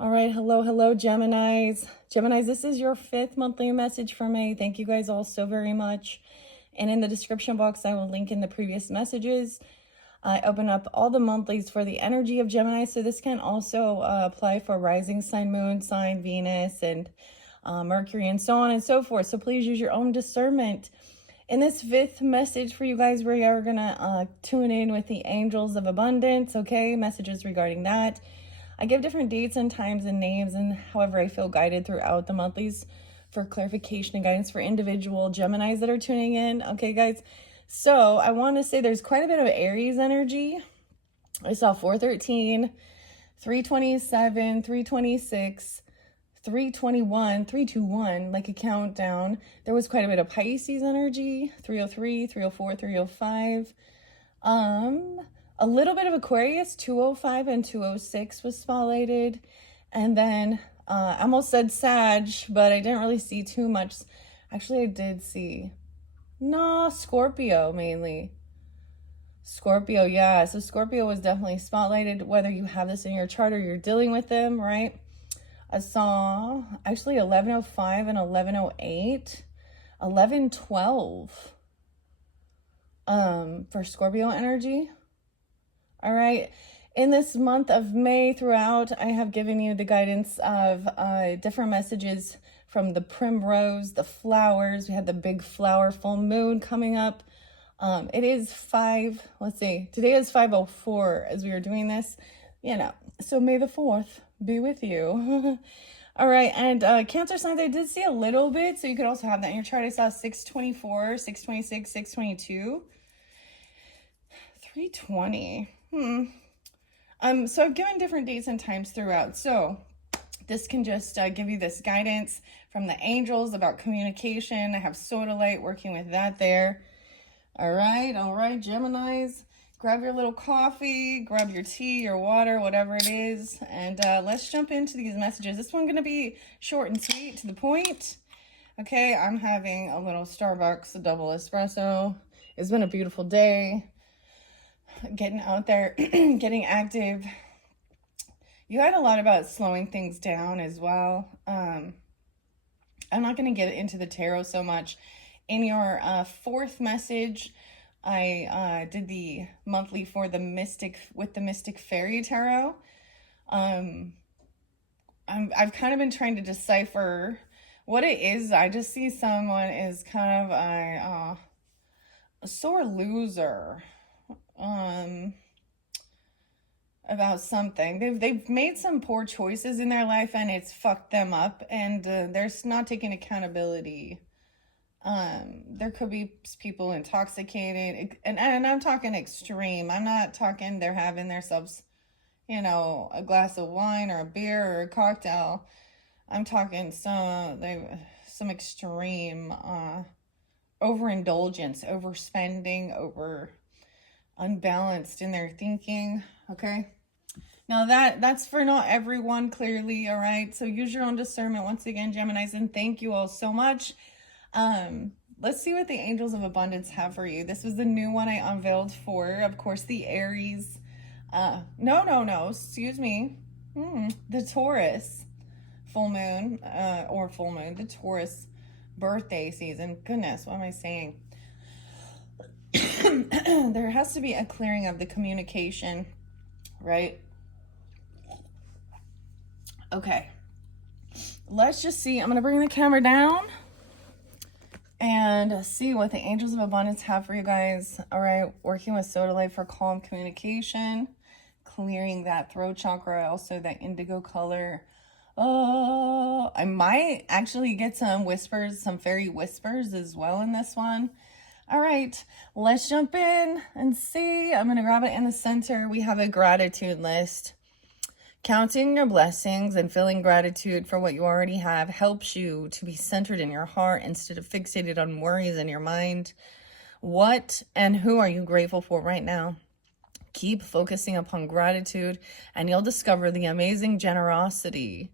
All right, hello, Geminis. Geminis, this is your 5th monthly message for May. Thank you guys all so very much. And in the description box, I will link in the previous messages. I open up all the monthlies for the energy of Gemini, so this can also apply for rising sign, moon sign, Venus, and Mercury, and so on and so forth. So please use your own discernment. In this 5th message for you guys, we are going to tune in with the angels of abundance, okay? Messages regarding that. I give different dates and times and names and however I feel guided throughout the monthlies for clarification and guidance for individual Geminis that are tuning in. Okay, guys. So I want to say there's quite a bit of Aries energy. I saw 413, 327, 326, 321, 321, like a countdown. There was quite a bit of Pisces energy, 303, 304, 305. A little bit of Aquarius, 205 and 206 was spotlighted. And then I almost said Sag, but I didn't really see too much. Actually, I did see. No, Scorpio mainly. Scorpio, yeah. So Scorpio was definitely spotlighted, whether you have this in your chart or you're dealing with them, right? I saw actually 1105 and 1108, 1112 for Scorpio energy. All right, in this month of May throughout, I have given you the guidance of different messages from the primrose, the flowers. We had the big flower full moon coming up. It is today is 5:04 as we are doing this, so May the 4th be with you. All right, and Cancer signs, I did see a little bit, so you could also have that in your chart. I saw 624, 626, 622, 320. So I've given different dates and times throughout. So this can just give you this guidance from the angels about communication. I have sodalite working with that there. All right, Geminis. Grab your little coffee, grab your tea, your water, whatever it is. And let's jump into these messages. This one's going to be short and sweet, to the point. Okay, I'm having a little Starbucks, a double espresso. It's been a beautiful day. Getting out there, getting active. You had a lot about slowing things down as well. I'm not going to get into the tarot so much. In your 4th message, I did the monthly for the Mystic Fairy Tarot. I've kind of been trying to decipher what it is. I just see someone is kind of a sore loser. About something. They've made some poor choices in their life and it's fucked them up, and they're not taking accountability. There could be people intoxicated, and I'm talking extreme. I'm not talking they're having themselves, a glass of wine or a beer or a cocktail. I'm talking some extreme overindulgence, overspending, unbalanced in their thinking. Okay, now that's for not everyone, clearly. All right, so use your own discernment once again, Geminis, and thank you all so much. Let's see what the angels of abundance have for you. This was the new one I unveiled for, of course, the Aries. No, excuse me. The Taurus full moon, the Taurus birthday season. Goodness, what am I saying? There has to be a clearing of the communication, right? Okay, let's just see. I'm going to bring the camera down and see what the angels of abundance have for you guys. All right, working with sodalite for calm communication, clearing that throat chakra, also that indigo color. Oh, I might actually get some whispers, some fairy whispers as well in this one. All right, let's jump in and see. I'm going to grab it in the center. We have a gratitude list. Counting your blessings and feeling gratitude for what you already have helps you to be centered in your heart instead of fixated on worries in your mind. What and who are you grateful for right now? Keep focusing upon gratitude and you'll discover the amazing generosity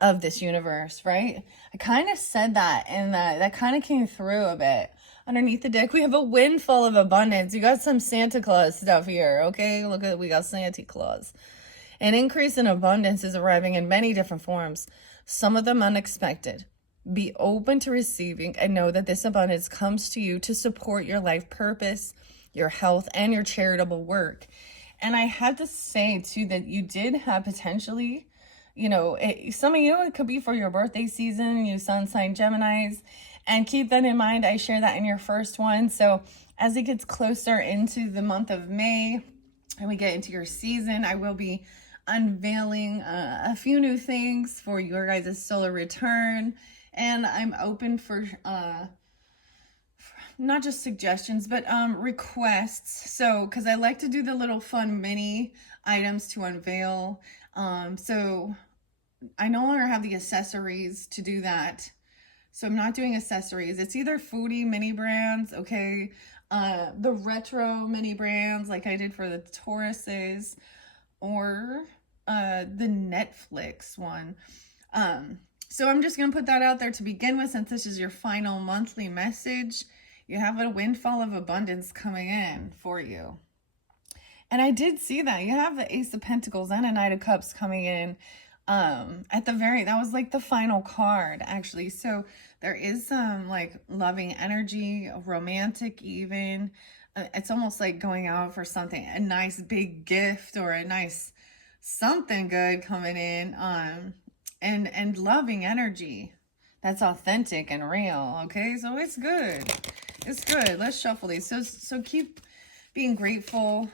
of this universe, right? I kind of said that, and that kind of came through a bit. Underneath the deck, we have a windfall of abundance. You got some Santa Claus stuff here, okay? We got Santa Claus. An increase in abundance is arriving in many different forms, some of them unexpected. Be open to receiving and know that this abundance comes to you to support your life purpose, your health, and your charitable work. And I had to say, too, that you did have potentially, you know, some of you, it could be for your birthday season, you sun sign Geminis. And keep that in mind. I share that in your first one. So as it gets closer into the month of May and we get into your season, I will be unveiling a few new things for your guys' solar return. And I'm open for not just suggestions, but requests. So, because I like to do the little fun mini items to unveil. So I no longer have the accessories to do that. So I'm not doing accessories. It's either foodie mini brands, okay, the retro mini brands like I did for the Tauruses, or the Netflix one. So I'm just going to put that out there to begin with, since this is your final monthly message. You have a windfall of abundance coming in for you. And I did see that. You have the Ace of Pentacles and a Knight of Cups coming in. At the that was like the final card, actually. So there is some like loving energy, romantic even. It's almost like going out for something, a nice big gift or a nice something good coming in. And loving energy that's authentic and real. Okay, so it's good. It's good. Let's shuffle these. So keep being grateful.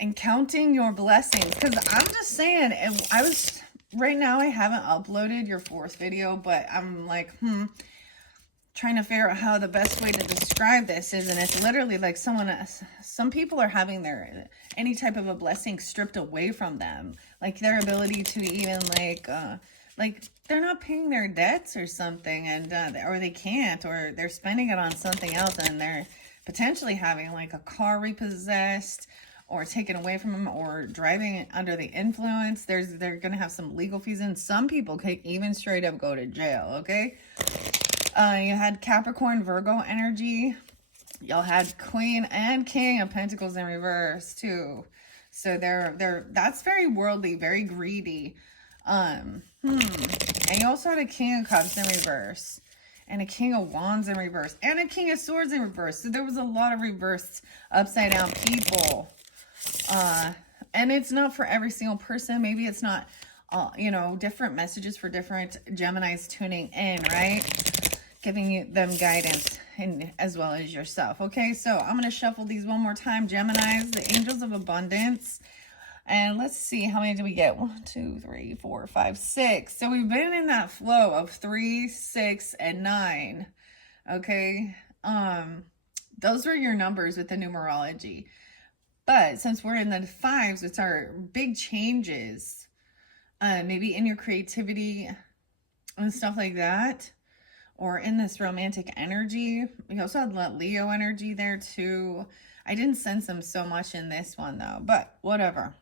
And counting your blessings, because I'm just saying, right now I haven't uploaded your fourth video, but I'm like trying to figure out how the best way to describe this is. And it's literally like some people are having any type of a blessing stripped away from them, like their ability to even like they're not paying their debts or something, and or they can't, or they're spending it on something else, and they're potentially having like a car repossessed or taken away from them, or driving under the influence. They're going to have some legal fees, and some people could even straight up go to jail, okay? You had Capricorn, Virgo energy. Y'all had Queen and King of Pentacles in reverse, too. So that's very worldly, very greedy. And you also had a King of Cups in reverse, and a King of Wands in reverse, and a King of Swords in reverse. So there was a lot of reversed, upside down people. And it's not for every single person. Maybe it's not, you know, different messages for different Geminis tuning in, right? Giving them guidance, and as well as yourself. Okay, so I'm going to shuffle these one more time. Geminis, the Angels of Abundance. And let's see, how many did we get? 1, 2, 3, 4, 5, 6. So we've been in that flow of 3, 6, and 9. Okay. Those were your numbers with the numerology. But since we're in the 5s, which are big changes, maybe in your creativity and stuff like that, or in this romantic energy. We also had Leo energy there too. I didn't sense them so much in this one though, but whatever.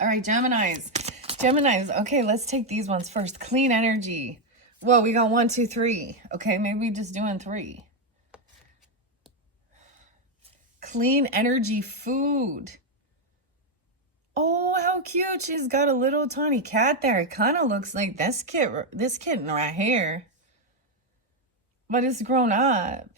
All right, Geminis. Geminis, okay, let's take these ones first. Clean energy. Whoa, we got 1, 2, 3. Okay, maybe we just doing 3. Clean energy food. Oh, how cute. She's got a little tiny cat there. It kind of looks like this kitten right here. But it's grown up.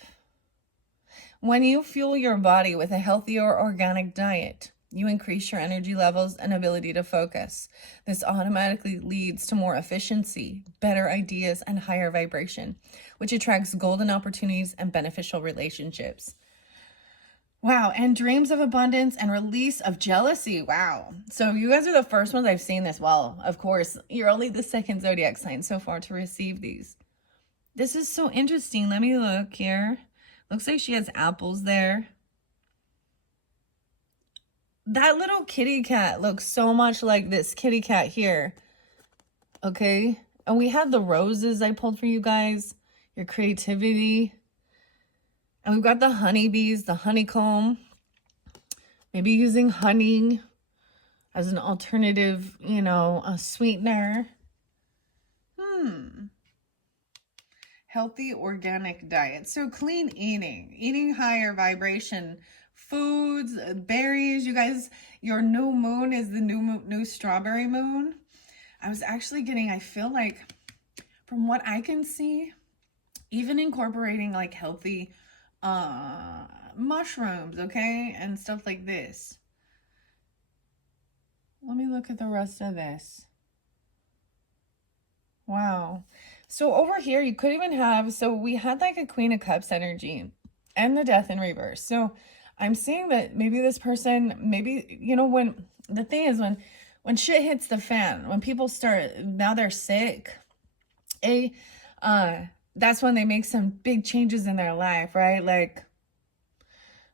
When you fuel your body with a healthier organic diet, you increase your energy levels and ability to focus. This automatically leads to more efficiency, better ideas, and higher vibration, which attracts golden opportunities and beneficial relationships. Wow, and dreams of abundance and release of jealousy. Wow. So you guys are the first ones I've seen this. Well, of course, you're only the second zodiac sign so far to receive these. This is so interesting. Let me look here. Looks like she has apples there. That little kitty cat looks so much like this kitty cat here. Okay. And we had the roses I pulled for you guys. Your creativity. And we've got the honeybees, the honeycomb. Maybe using honey as an alternative, you know, a sweetener. Healthy organic diet. So clean eating higher vibration foods, berries. You guys, your new moon is the new strawberry moon. I was actually getting, I feel like, from what I can see, even incorporating like healthy mushrooms, okay, and stuff like this. Let me look at the rest of this. Wow. So over here, you could even have, so we had like a Queen of Cups energy and the Death in reverse. So I'm seeing that maybe this person, maybe, you know, when the thing is, when shit hits the fan, when people start, now they're sick, that's when they make some big changes in their life, right? Like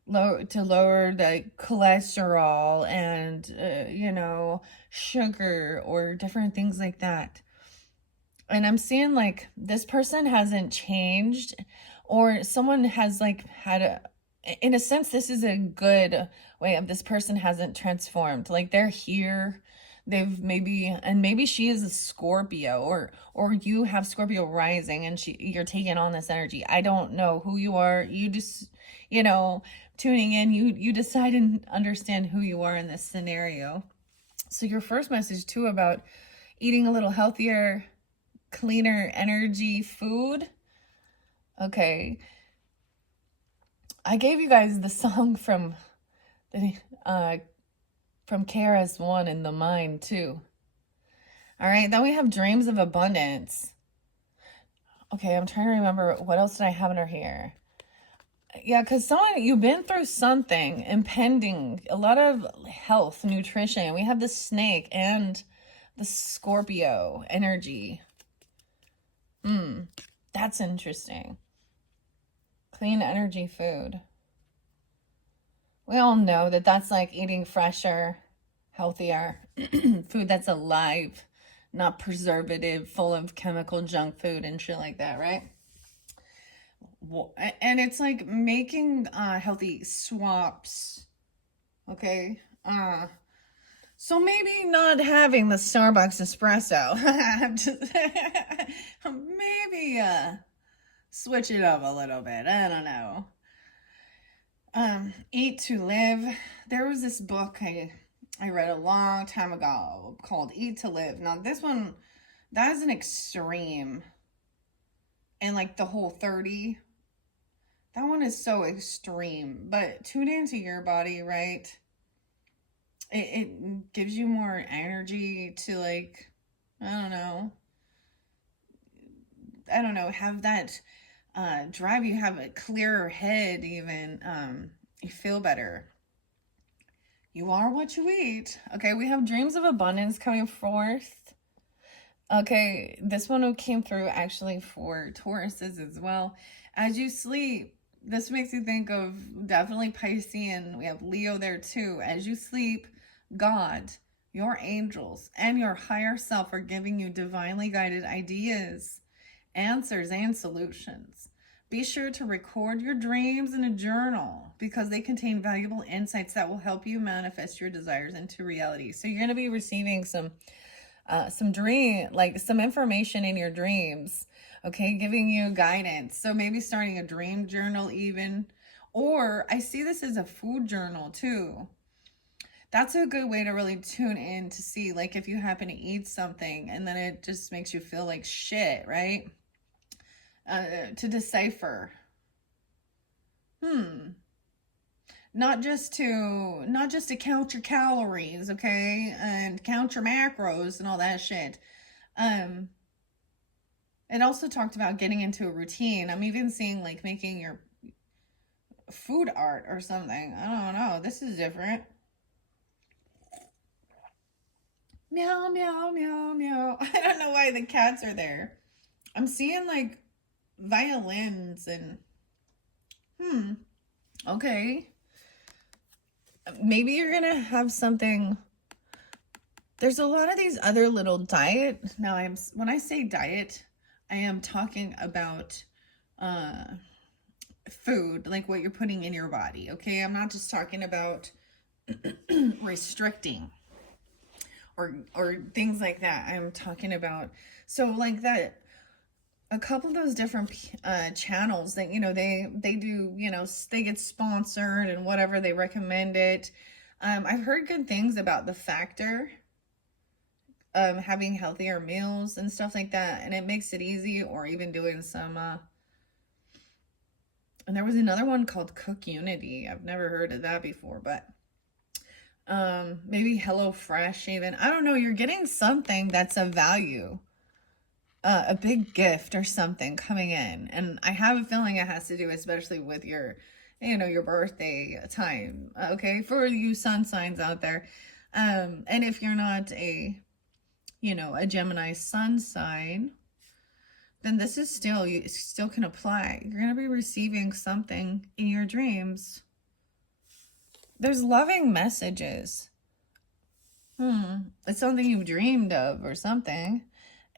lower the cholesterol and, you know, sugar or different things like that. And I'm seeing like this person hasn't changed, or someone has like had a, in a sense, this is a good way of this person hasn't transformed. Like they're here, they've maybe, and maybe she is a Scorpio, or you have Scorpio rising and you're taking on this energy. I don't know who you are. You just, you know, tuning in, you decide and understand who you are in this scenario. So your first message too about eating a little healthier, cleaner energy food. Okay. I gave you guys the song from KRS-One in the Mind too. All right, then we have Dreams of Abundance. Okay, I'm trying to remember what else did I have in her here. Yeah, because you've been through something impending, a lot of health, nutrition. We have the snake and the Scorpio energy. That's interesting. Clean energy food. We all know that that's like eating fresher, healthier food that's alive, not preservative, full of chemical junk food and shit like that, right? And it's like making healthy swaps, okay? So maybe not having the Starbucks espresso. Maybe switch it up a little bit. I don't know. Eat to Live. There was this book I read a long time ago called Eat to Live. Now this one, that is an extreme. And like the Whole30, that one is so extreme. But tune into your body, right? It gives you more energy to like, I don't know, have that drive. You have a clearer head even. You feel better. You are what you eat. Okay, we have Dreams of Abundance coming forth. Okay, this one came through actually for Tauruses as well. As you sleep, this makes you think of definitely Piscean. We have Leo there too. As you sleep, God, your angels, and your higher self are giving you divinely guided ideas, answers, and solutions. Be sure to record your dreams in a journal because they contain valuable insights that will help you manifest your desires into reality. So you're going to be receiving some information in your dreams, okay, giving you guidance. So maybe starting a dream journal even, or I see this as a food journal too. That's a good way to really tune in to see, like, if you happen to eat something and then it just makes you feel like shit, right? To decipher. Not just to count your calories, okay, and count your macros and all that shit. It also talked about getting into a routine. I'm even seeing like making your food art or something. I don't know. This is different. Meow, meow, meow, meow. I don't know why the cats are there. I'm seeing like violins and okay. Maybe you're gonna have something. There's a lot of these other little diet. Now when I say diet, I am talking about food, like what you're putting in your body, okay? I'm not just talking about restricting or things like that. I'm talking about, so like that a couple of those different channels that, you know, they do, you know, they get sponsored and whatever, they recommend it. I've heard good things about the Factor, having healthier meals and stuff like that, and it makes it easy, or even doing some and there was another one called Cook Unity. I've never heard of that before, but maybe HelloFresh even. I don't know, you're getting something that's of value. A big gift or something coming in, and I have a feeling it has to do especially with your, you know, your birthday time, okay, for you sun signs out there. And if you're not a, you know, a Gemini sun sign, then this is still, you still can apply. You're going to be receiving something in your dreams. There's loving messages. It's something you've dreamed of or something.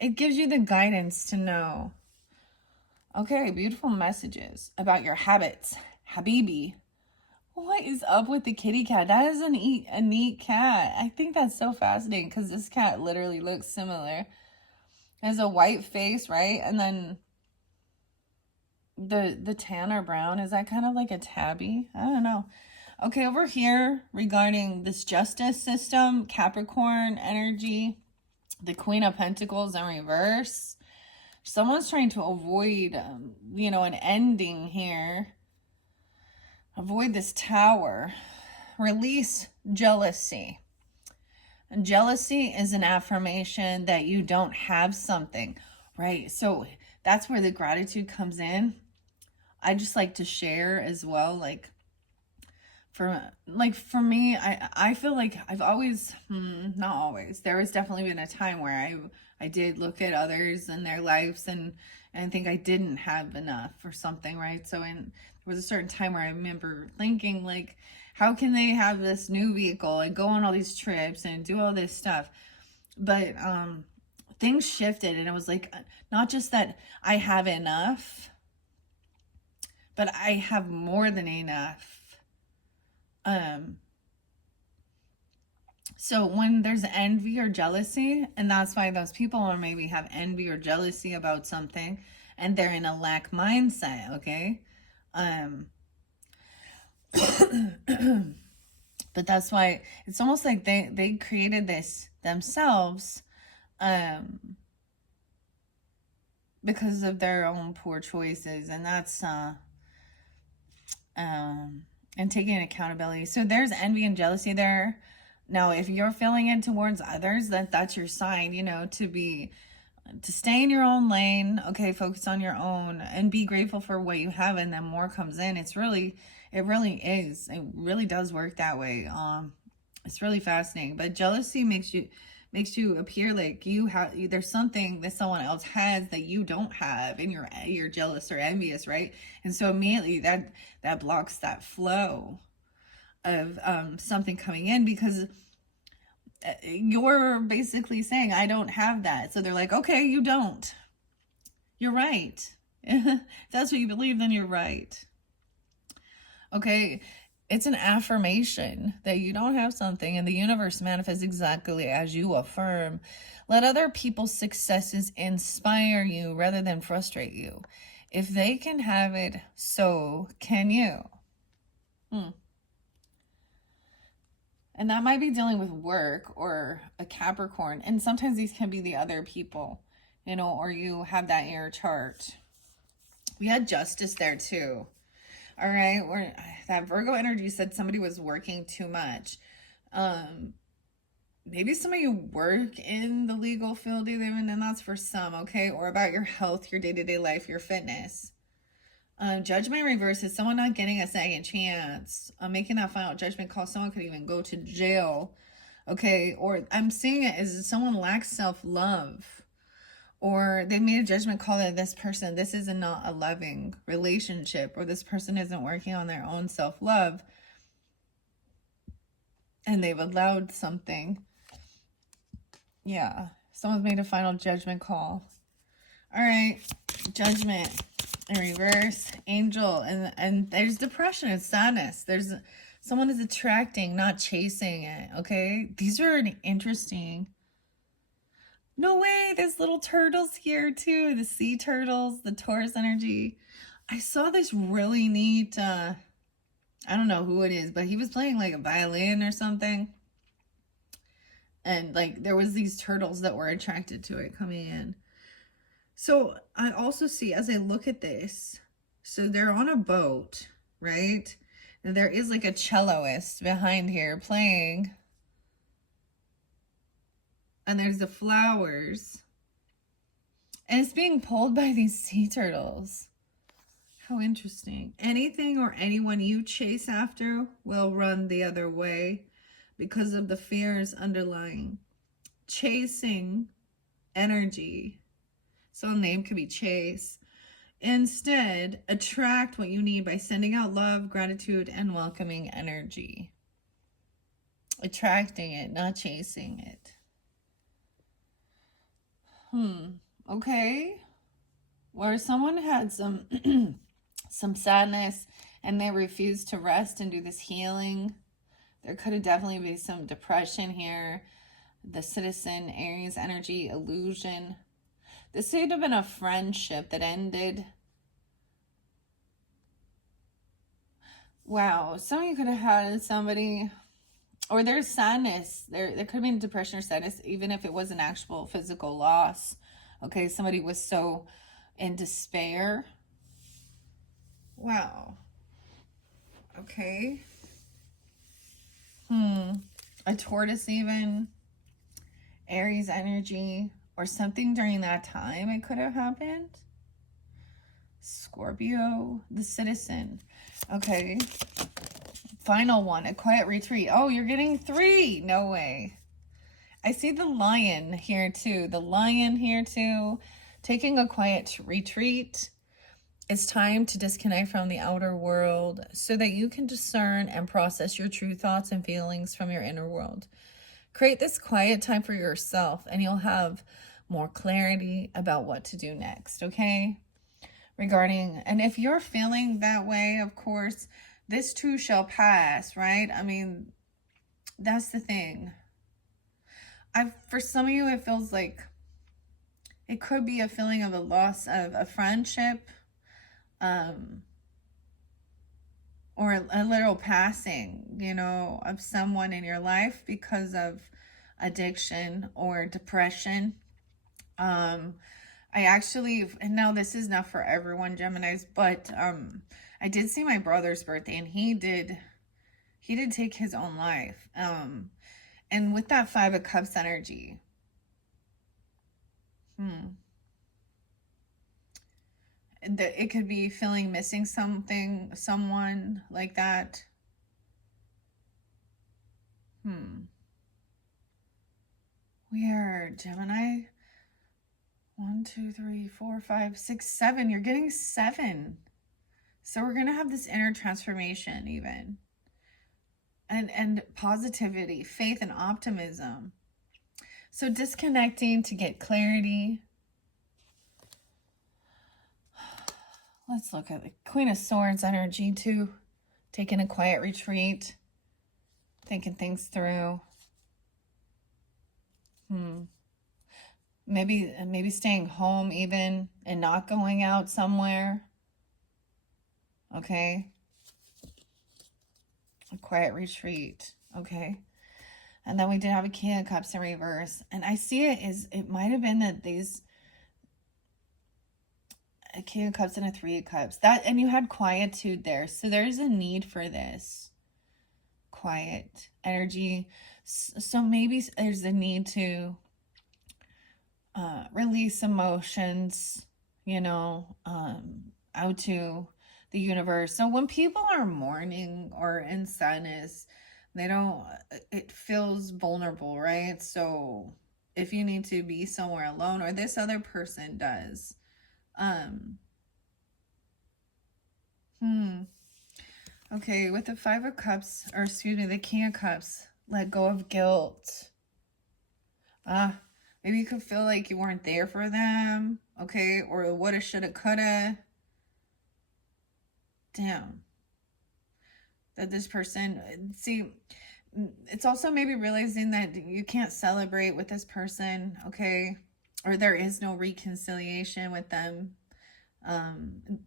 It gives you the guidance to know. Okay, beautiful messages about your habits. Habibi. What is up with the kitty cat? That is a neat cat. I think that's so fascinating because this cat literally looks similar. It has a white face, right? And then the tan or brown, is that kind of like a tabby? I don't know. Okay, over here regarding this justice system, Capricorn energy, the Queen of Pentacles in reverse. Someone's trying to avoid, you know, an ending here. Avoid this Tower. Release jealousy. And jealousy is an affirmation that you don't have something, right? So that's where the gratitude comes in. I just like to share as well, like, for me, I feel like I've always, not always, there has definitely been a time where I did look at others and their lives and think I didn't have enough or something, right? So there was a certain time where I remember thinking, like, how can they have this new vehicle and go on all these trips and do all this stuff? But things shifted, and it was like, not just that I have enough, but I have more than enough. So when there's envy or jealousy, and that's why those people or maybe have envy or jealousy about something, and they're in a lack mindset, okay? But that's why it's almost like they created this themselves, because of their own poor choices, and that's and taking accountability. So there's envy and jealousy there. Now, if you're feeling it towards others, that's your sign, you know, to stay in your own lane. Okay, focus on your own and be grateful for what you have, and then more comes in. It really is. It really does work that way. It's really fascinating. But jealousy makes you appear like there's something that someone else has that you don't have, and you're jealous or envious, right? And so immediately that blocks that flow of something coming in, because you're basically saying, I don't have that. So they're like, okay, you don't. You're right. If that's what you believe, then you're right. Okay, it's an affirmation that you don't have something, and the universe manifests exactly as you affirm. Let other people's successes inspire you rather than frustrate you. If they can have it, so can you. And that might be dealing with work or a Capricorn. And sometimes these can be the other people, you know, or you have that in your chart. We had justice there too. All right. That Virgo energy said somebody was working too much. Maybe some of you work in the legal field, even, and that's for some, okay? Or about your health, your day-to-day life, your fitness. Judgment reverse is someone not getting a second chance. Making that final judgment call. Someone could even go to jail. Okay, or I'm seeing it as someone lacks self-love, or they made a judgment call that this is not a loving relationship, or this person isn't working on their own self-love, and they've allowed something. Yeah, someone's made a final judgment call. All right, judgment in reverse, angel, and there's depression and sadness. There's someone is attracting, not chasing it. Okay, these are interesting. No way, there's little turtles here too. The sea turtles, the Taurus energy. I saw this really neat, I don't know who it is, but he was playing like a violin or something. And like there was these turtles that were attracted to it coming in. So I also see as I look at this, so they're on a boat, right? And there is like a celloist behind here playing. And there's the flowers. And it's being pulled by these sea turtles. How interesting. Anything or anyone you chase after will run the other way because of the fears underlying. Chasing energy. So a name could be Chase. Instead, attract what you need by sending out love, gratitude, and welcoming energy. Attracting it, not chasing it. Okay. Where someone had some some sadness and they refused to rest and do this healing. There could have definitely been some depression here. The Citizen, Aries energy, illusion. This could have been a friendship that ended. Wow, some of you could have had somebody, or there's sadness. There could have been depression or sadness, even if it was an actual physical loss. Okay, somebody was so in despair. Wow. Okay. A tortoise even. Aries energy. Or something during that time it could have happened. Scorpio. The Citizen. Okay. Final one. A quiet retreat. Oh, you're getting 3. No way. I see the Lion here too. The Lion here too. Taking a quiet retreat. It's time to disconnect from the outer world so that you can discern and process your true thoughts and feelings from your inner world. Create this quiet time for yourself and you'll have more clarity about what to do next, okay? Regarding, and if you're feeling that way, of course, this too shall pass, right? I mean, that's the thing. For some of you, it feels like it could be a feeling of a loss of a friendship, or a literal passing, you know, of someone in your life because of addiction or depression. I actually, and now this is not for everyone, Geminis, but I did see my brother's birthday, and he did take his own life. And with that 5 of Cups energy, it could be feeling missing something, someone like that. Weird, Gemini. 1, 2, 3, 4, 5, 6, 7. You're getting 7. So we're gonna have this inner transformation even. And positivity, faith, and optimism. So disconnecting to get clarity. Let's look at the Queen of Swords energy too. Taking a quiet retreat. Thinking things through. Maybe staying home even and not going out somewhere. Okay. A quiet retreat. Okay. And then we did have a King of Cups in reverse. And I see it might have been that a King of Cups and a 3 of Cups. And you had quietude there. So there's a need for this quiet energy. So maybe there's a need to release emotions, you know, out to the universe. So when people are mourning or in sadness, it feels vulnerable, right? So if you need to be somewhere alone, or this other person does, okay, with the 5 of Cups, or excuse me, the King of Cups, let go of guilt. Maybe you could feel like you weren't there for them, okay? Or woulda, shoulda, coulda. Damn. That this person, see, it's also maybe realizing that you can't celebrate with this person, okay? or there is no reconciliation with them.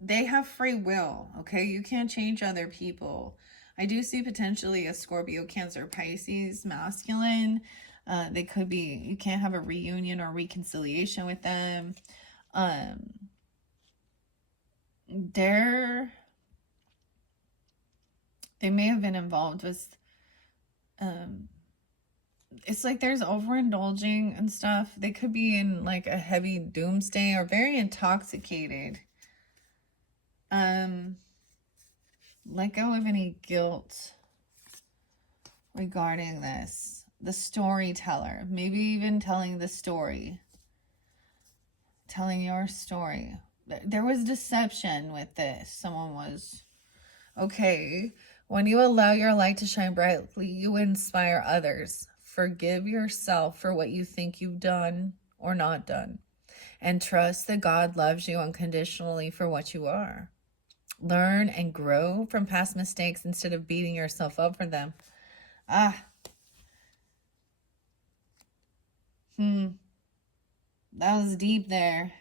They have free will, okay? You can't change other people. I do see potentially a Scorpio, Cancer, Pisces, masculine. They could be, you can't have a reunion or reconciliation with them. They're, they may have been involved with, it's like there's overindulging and stuff. They could be in like a heavy doomsday or very intoxicated. Let go of any guilt regarding this. The storyteller, maybe even telling the story, telling your story. There was deception with this. Someone was, okay, when you allow your light to shine brightly, you inspire others. Forgive yourself for what you think you've done or not done, and trust that God loves you unconditionally for what you are. Learn and grow from past mistakes instead of beating yourself up for them. That was deep there.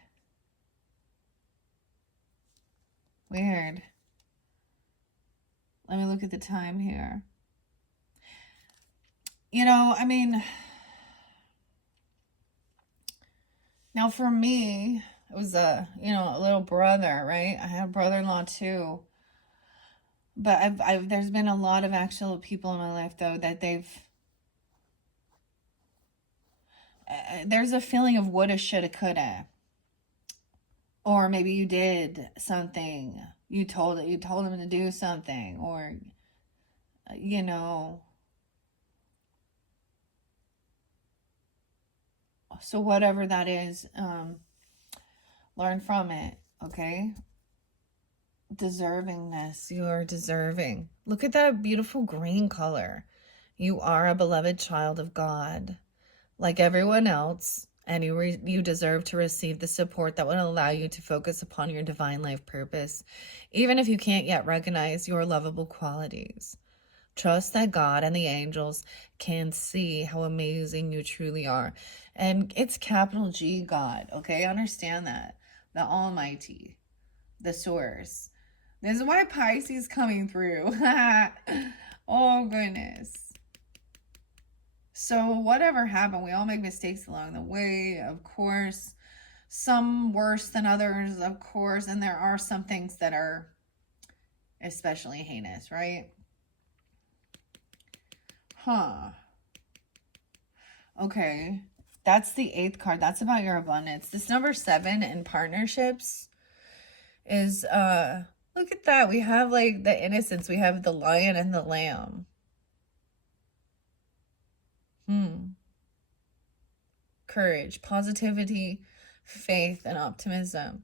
Weird. Let me look at the time here. You know, I mean, now for me, it was a little brother, right? I had a brother-in-law too. But there's been a lot of actual people in my life though that there's a feeling of woulda, shoulda, coulda. Or maybe you did something. You told him to do something, or so whatever that is, learn from it, okay? Deservingness. You are deserving. Look at that beautiful green color. You are a beloved child of God, like everyone else, and you deserve to receive the support that would allow you to focus upon your divine life purpose, even if you can't yet recognize your lovable qualities. Trust that God and the angels can see how amazing you truly are. And it's capital G God, okay? Understand that. The Almighty, the Source. This is why Pisces coming through. Oh, goodness. So whatever happened, we all make mistakes along the way, of course. Some worse than others, of course. And there are some things that are especially heinous, right? Okay. That's the 8th card. That's about your abundance. This number 7 in partnerships is, look at that. We have like the innocence. We have the lion and the lamb. Courage, positivity, faith, and optimism.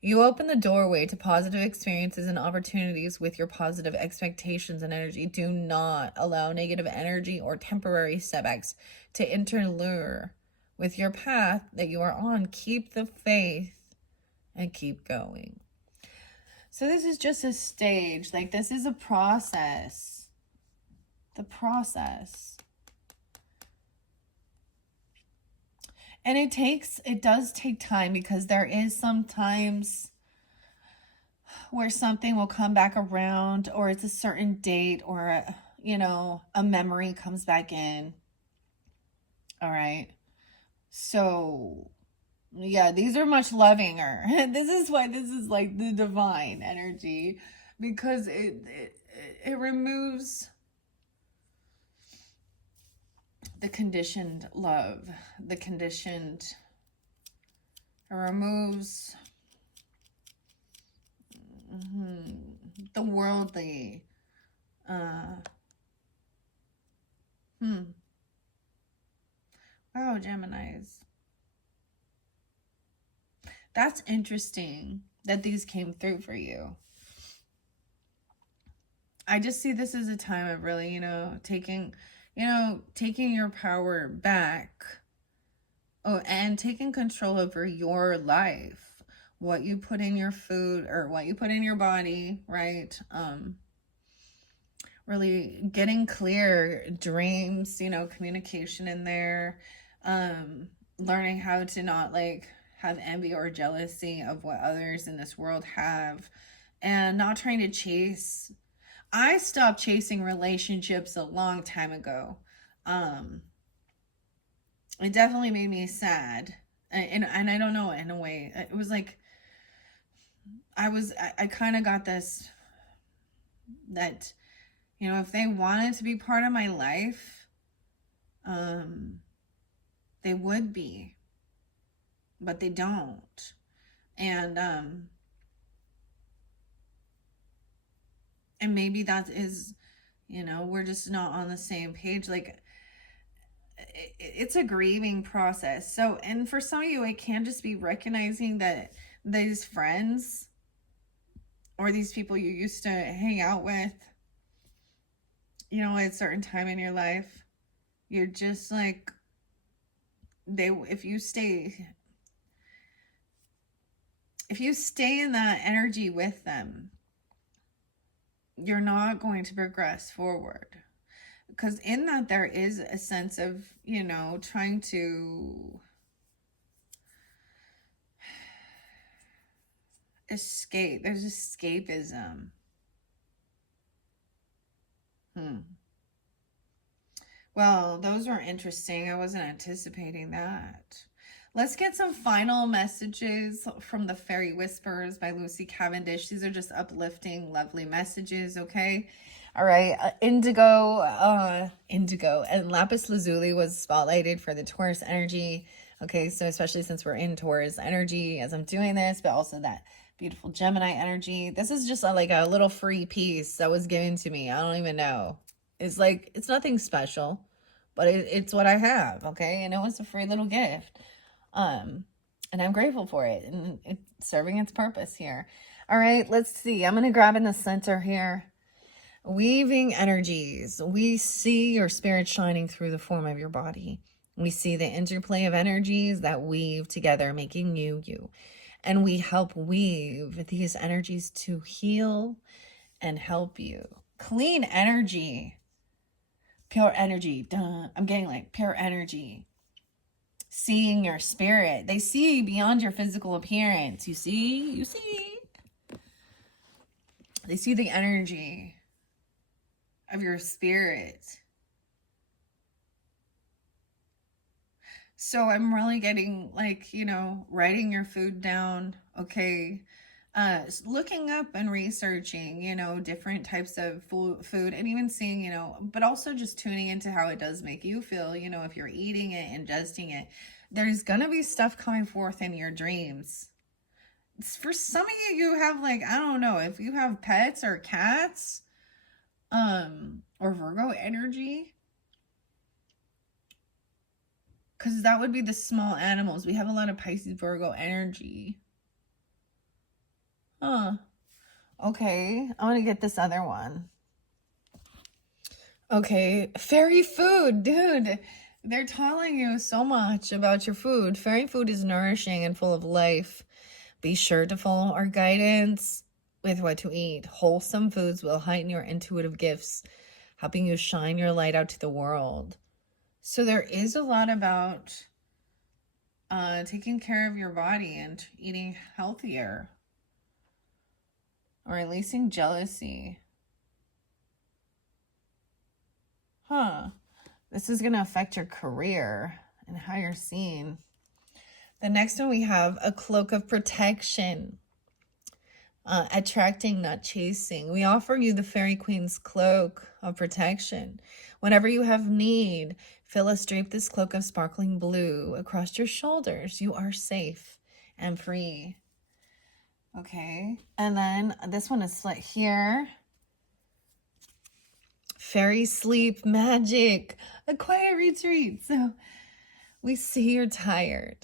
You open the doorway to positive experiences and opportunities with your positive expectations and energy. Do not allow negative energy or temporary setbacks to interlure with your path that you are on. Keep the faith and keep going. So this is just a stage. Like, this is a process. The process. And it does take time, because there is sometimes where something will come back around, or it's a certain date, or a memory comes back in. All right. So yeah, these are much lovinger. This is why this is like the divine energy, because it removes the conditioned love, it removes the worldly. Wow, Geminis. That's interesting that these came through for you. I just see this as a time of really, taking your power back. Oh, and taking control over your life. What you put in your food, or what you put in your body, right? Really getting clear dreams, communication in there. learning how to not like have envy or jealousy of what others in this world have, and not trying to chase. I stopped chasing relationships a long time ago. Um, it definitely made me sad. And I don't know, in a way. It was like I kind of got this that, you know, if they wanted to be part of my life, they would be, but they don't. And maybe that is, you know, we're just not on the same page. Like, it's a grieving process. So, and for some of you, it can just be recognizing that these friends or these people you used to hang out with, you know, at a certain time in your life, you're just like, if you stay in that energy with them, you're not going to progress forward. Because in that, there is a sense of, you know, trying to escape. There's escapism. Well, those are interesting. I wasn't anticipating that. Let's get some final messages from the Fairy Whispers by Lucy Cavendish. These are just uplifting, lovely messages, okay? All right, Indigo and Lapis Lazuli was spotlighted for the Taurus energy. Okay, so especially since we're in Taurus energy as I'm doing this, but also that beautiful Gemini energy. This is just like a little free piece that was given to me. I don't even know. It's like, it's nothing special, but it's what I have, okay? And it was a free little gift. And I'm grateful for it, and it's serving its purpose here. All right, let's see. I'm going to grab in the center here. Weaving energies. We see your spirit shining through the form of your body. We see the interplay of energies that weave together, making you, you. And we help weave these energies to heal and help you. Clean energy. Pure energy. Duh. I'm getting like pure energy. Seeing your spirit. They see beyond your physical appearance. You see? They see the energy of your spirit. So I'm really getting like, you know, writing your food down, okay? Looking up and researching, you know, different types of food, and even seeing, you know, but also just tuning into how it does make you feel, you know, if you're eating it, ingesting it. There's gonna be stuff coming forth in your dreams. For some of you, you have like, I don't know, if you have pets or cats, or Virgo energy, because that would be the small animals. We have a lot of Pisces Virgo energy. Okay, I want to get this other one. Okay, fairy food, dude. They're telling you so much about your food. Fairy food is nourishing and full of life. Be sure to follow our guidance with what to eat. Wholesome foods will heighten your intuitive gifts, helping you shine your light out to the world. So there is a lot about taking care of your body and eating healthier, or releasing jealousy. This is going to affect your career and how you're seen. The next one we have a cloak of protection. Attracting, not chasing. We offer you the Fairy Queen's cloak of protection. Whenever you have need, Phyllis drape this cloak of sparkling blue across your shoulders. You are safe and free. Okay, and then this one is split here. Fairy sleep magic, a quiet retreat. So we see you're tired.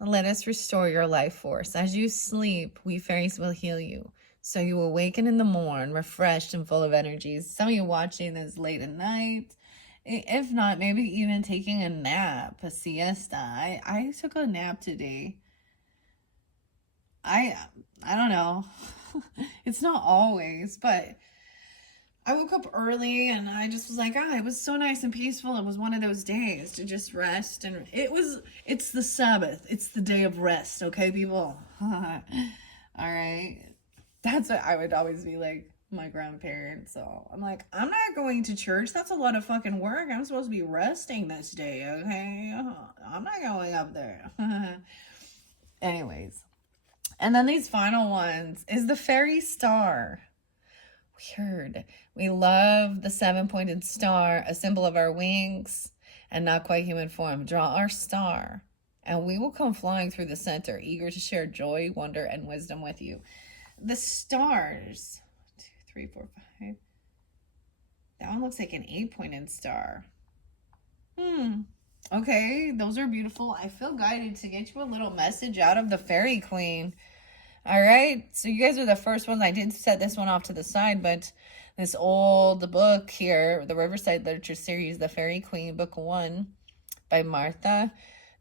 Let us restore your life force. As you sleep, we fairies will heal you. So you awaken in the morn, refreshed and full of energies. Some of you watching this late at night. If not, maybe even taking a nap, a siesta. I took a nap today. I don't know. It's not always, but I woke up early and I just was like, it was so nice and peaceful. It was one of those days to just rest. And it's the Sabbath. It's the day of rest. Okay, people? All right. That's what I would always be like my grandparents. So I'm like, I'm not going to church. That's a lot of fucking work. I'm supposed to be resting this day. Okay. I'm not going up there. Anyways. And then these final ones is the fairy star. Weird. We love the 7-pointed star, a symbol of our wings and not quite human form. Draw our star, and we will come flying through the center, eager to share joy, wonder, and wisdom with you. The stars, 1, 2, 3, 4, 5. That one looks like an 8-pointed star. Okay, those are beautiful. I feel guided to get you a little message out of the Fairy Queen. All right, so you guys are the first ones. I did set this one off to the side, but this old book here, the Riverside Literature Series, The Fairy Queen, Book 1 by Martha,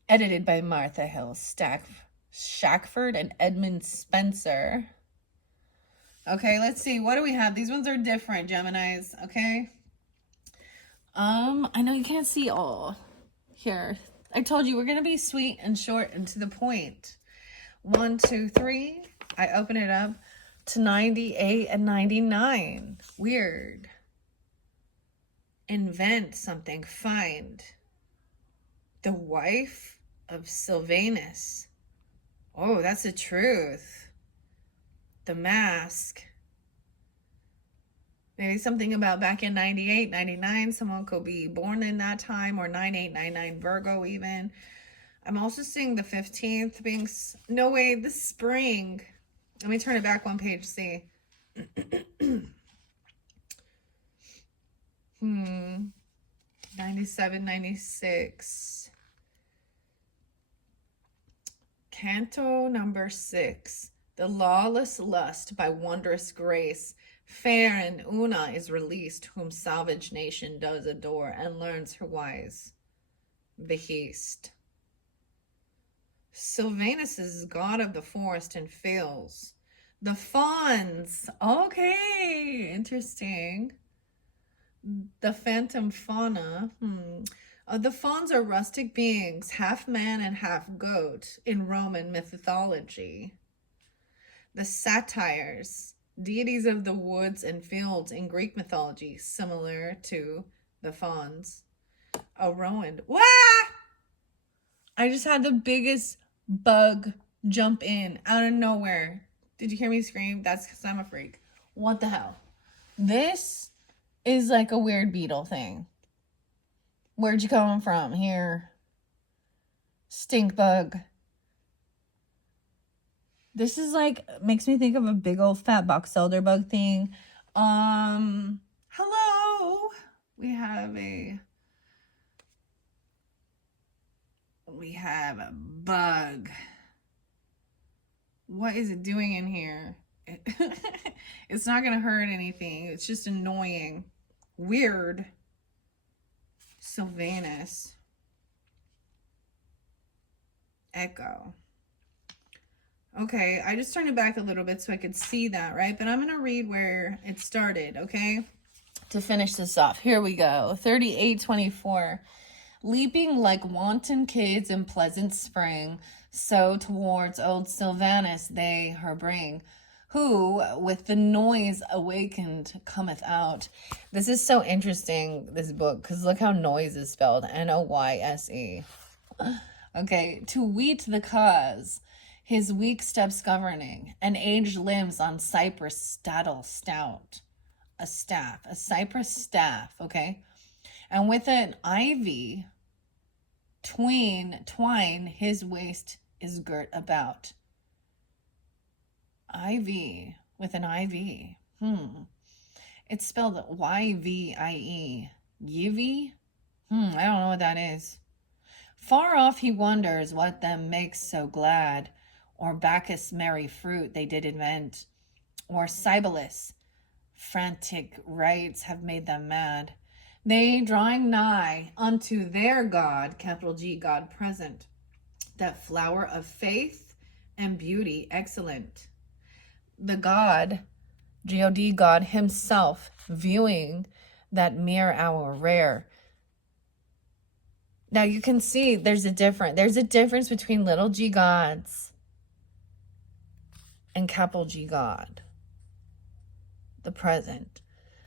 edited by Martha Hill Shackford and Edmund Spencer. Okay, let's see. What do we have? These ones are different, Geminis, okay? I know you can't see all here. I told you we're going to be sweet and short and to the point. 1, 2, 3. I open it up to 98 and 99. Weird. Invent something. Find. The wife of Sylvanus. Oh, that's the truth. The mask. Maybe something about back in 98, 99. Someone could be born in that time, or 9899 Virgo even. I'm also seeing the 15th being, no way, the spring. Let me turn it back one page, see. 97, 96. Canto number 6. The lawless lust by wondrous grace. Fair and Una is released, whom salvage nation does adore and learns her wise behest. Sylvanus is god of the forest and fields. The fawns. Okay, interesting. The phantom fauna. The fawns are rustic beings, half man and half goat in Roman mythology. The satyrs, deities of the woods and fields in Greek mythology, similar to the fawns. A rowan. Wah! I just had the biggest bug jump in out of nowhere. Did you hear me scream? That's because I'm a freak. What the hell? This is like a weird beetle thing. Where'd you come from? Here. Stink bug. This is like, makes me think of a big old fat box elder bug thing. Hello. We have a bug. What is it doing in here? It's not gonna hurt anything. It's just annoying. Weird. Sylvanus. Echo. Okay, I just turned it back a little bit so I could see that, right? But I'm gonna read where it started, okay? To finish this off. Here we go. 3824. Leaping like wanton kids in pleasant spring, so towards old Sylvanus they her bring, who with the noise awakened cometh out. This is so interesting, this book, because look how noise is spelled. Noyse. Okay, to weet the cause, his weak steps governing, and aged limbs on cypress staddle stout. A cypress staff, okay? And with an ivy twine his waist is girt about. Ivy, with an IV. It's spelled Y-V-I-E. Yivy? I don't know what that is. Far off he wonders what them makes so glad, or Bacchus' merry fruit they did invent, or Cybelus' frantic rites have made them mad. They drawing nigh unto their God, capital G, God present, that flower of faith and beauty excellent. The God God, God himself, viewing that mere hour rare. Now you can see there's a difference between little g gods and capital G God, the present,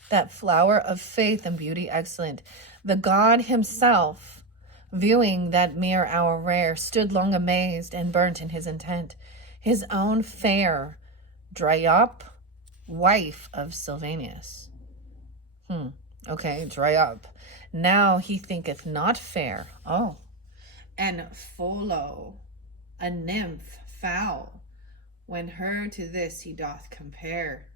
that flower of faith and beauty excellent. The God himself, viewing that mere hour rare, stood long amazed and burnt in his intent. His own fair, Dryop, wife of Sylvanus. Okay, Dryop. Now he thinketh not fair. Oh. And Pholo, a nymph foul, when her to this he doth compare.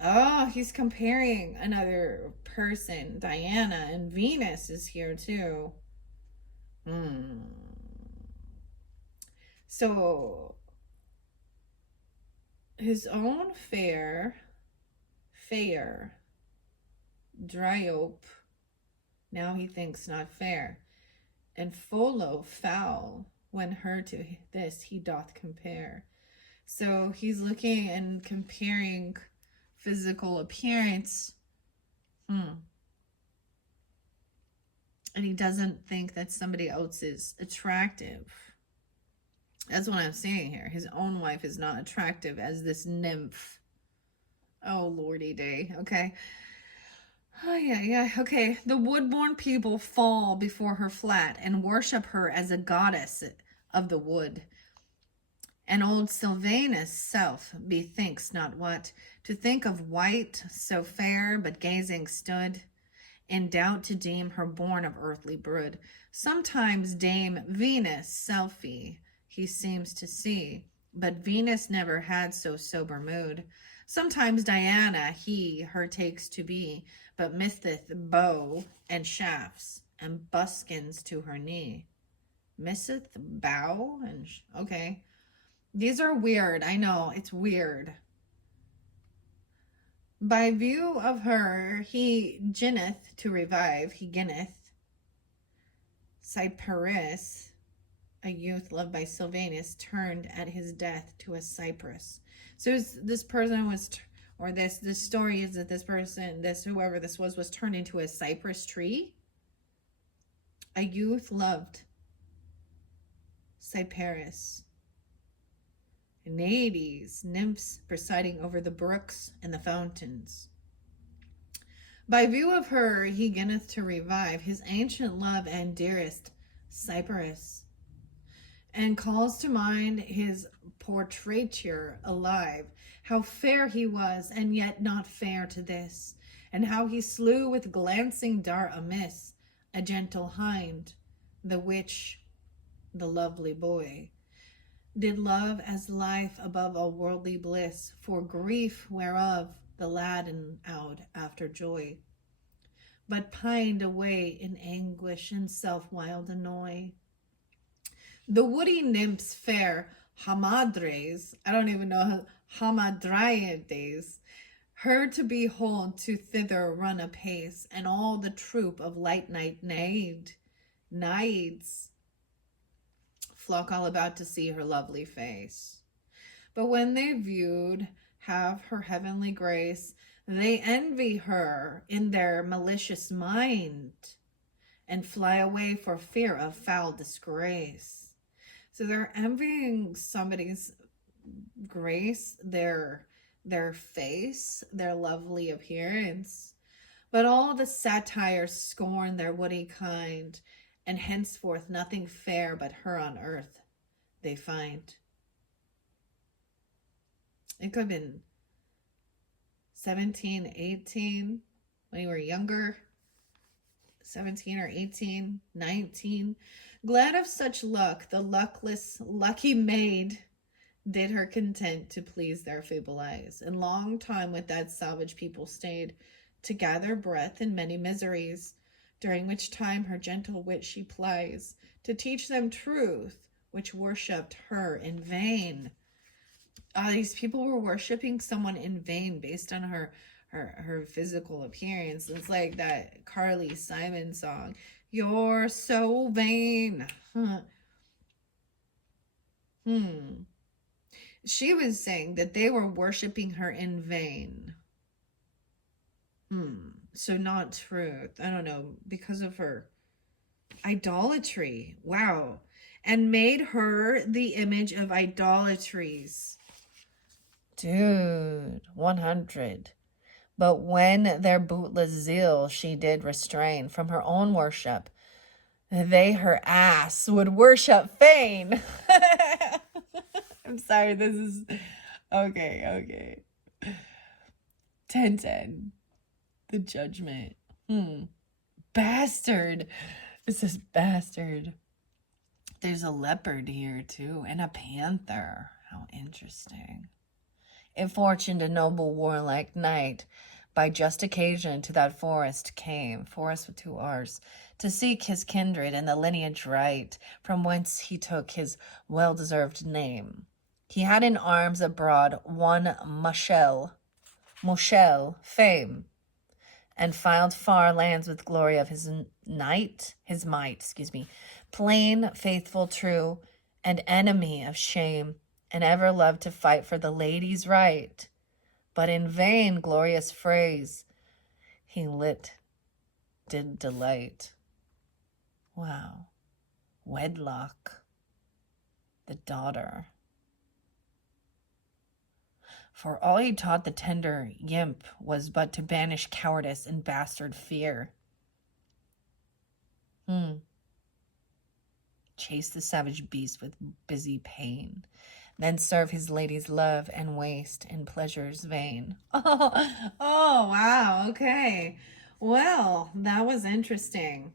Oh, he's comparing another person. Diana, and Venus is here too. So his own fair, Dryope, now he thinks not fair, and Pholo foul, when her to this he doth compare. So he's looking and comparing physical appearance. And he doesn't think that somebody else is attractive. That's what I'm saying here. His own wife is not attractive as this nymph. Oh, lordy day. Okay. Oh, yeah. Okay. The woodborn people fall before her flat and worship her as a goddess of the wood. And old Sylvanus' self bethinks not what to think of white so fair, but gazing stood in doubt to deem her born of earthly brood. Sometimes Dame Venus selfie he seems to see, but Venus never had so sober mood. Sometimes Diana he her takes to be, but misseth bow and shafts and buskins to her knee. Misseth bow and okay. These are weird. I know, it's weird. By view of her, he ginneth to revive, he ginneth. Cypris, a youth loved by Sylvanus, turned at his death to a cypress. So this person was, or this story is that this person, whoever this was turned into a cypress tree. A youth loved Cypris. Naiades, nymphs presiding over the brooks and the fountains. By view of her, he ginneth to revive his ancient love and dearest, Cypris, and calls to mind his portraiture alive, how fair he was, and yet not fair to this, and how he slew with glancing dart amiss a gentle hind, the which the lovely boy did love as life above all worldly bliss, for grief whereof the ladden out after joy, but pined away in anguish and self-wild annoy. The woody nymphs fair Hamadres, I don't even know, Hamadryades, her to behold to thither run apace, and all the troop of light night naiades flock all about to see her lovely face. But when they viewed have her heavenly grace, they envy her in their malicious mind, and fly away for fear of foul disgrace. So they're envying somebody's grace, their face, their lovely appearance. But all the satires scorn their woody kind, and henceforth nothing fair but her on earth they find. It could have been 17, 18, when you were younger, 17 or 18, 19. Glad of such luck, the luckless, lucky maid did her content to please their feeble eyes. And long time with that savage people stayed, to gather breath in many miseries, during which time her gentle wit she plies, to teach them truth, which worshipped her in vain. These people were worshiping someone in vain based on her physical appearance. It's like that Carly Simon song, "You're so vain." She was saying that they were worshiping her in vain. So not truth. I don't know, because of her idolatry. Wow. And made her the image of idolatries. Dude, 100. But when their bootless zeal she did restrain from her own worship, they her ass would worship fain. I'm sorry, this is okay. 10:10. The judgment. Bastard. It says bastard. There's a leopard here too, and a panther. How interesting. It fortuned a noble warlike knight by just occasion to that forest came, forest with 2 R's, to seek his kindred and the lineage right, from whence he took his well-deserved name. He had in arms abroad one Moshel, fame, and filed far lands with glory of his might, plain, faithful, true, and enemy of shame, and ever loved to fight for the lady's right. But in vain glorious phrase he did delight. Wow. Wedlock, the daughter. For all he taught the tender yimp was but to banish cowardice and bastard fear. Chase the savage beast with busy pain, then serve his lady's love and waste in pleasures vain. Oh, wow, okay. Well, that was interesting.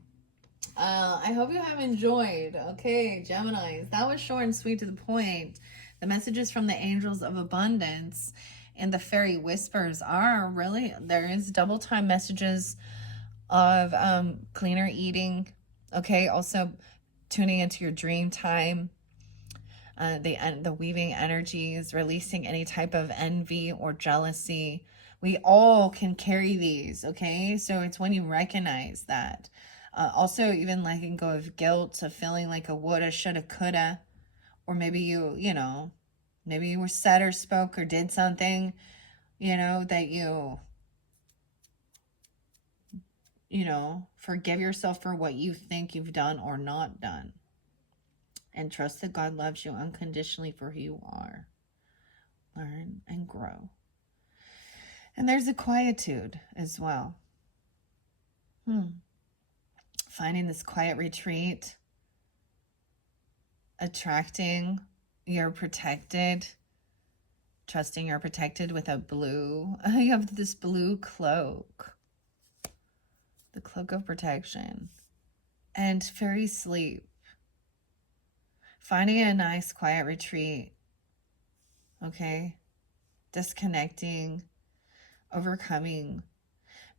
I hope you have enjoyed. Okay, Geminis, that was short and sweet to the point. The messages from the angels of abundance and the fairy whispers are really, there is double time messages of cleaner eating. Okay, also tuning into your dream time. The weaving energies, releasing any type of envy or jealousy. We all can carry these, okay? So it's when you recognize that. Also, even letting go of guilt, of feeling like a woulda, shoulda, coulda. Or maybe maybe you were said or spoke or did something, that forgive yourself for what you think you've done or not done. And trust that God loves you unconditionally for who you are. Learn and grow. And there's a quietude as well. Finding this quiet retreat. Attracting you're protected. Trusting you're protected with a blue. You have this blue cloak. The cloak of protection. And fairy sleep. Finding a nice quiet retreat. Okay? Disconnecting. Overcoming.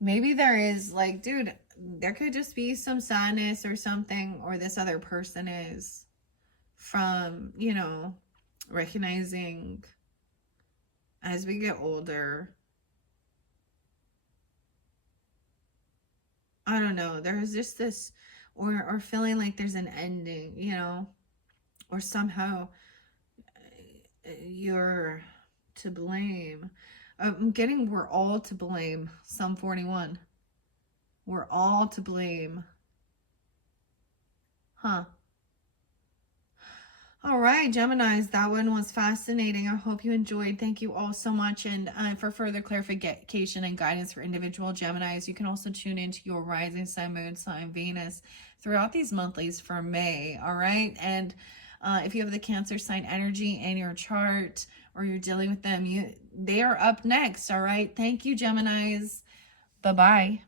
Maybe there is there could just be some sadness or something, or this other person is from, recognizing as we get older. I don't know. There's just this, or feeling like there's an ending, or somehow you're to blame. We're all to blame. Psalm 41. We're all to blame. All right, Geminis, that one was fascinating. I hope you enjoyed. Thank you all so much. And for further clarification and guidance for individual Geminis, you can also tune into your rising sign, moon sign, Venus throughout these monthlies for May. All right. And if you have the Cancer sign energy in your chart or you're dealing with them, they are up next. All right. Thank you, Geminis. Bye-bye.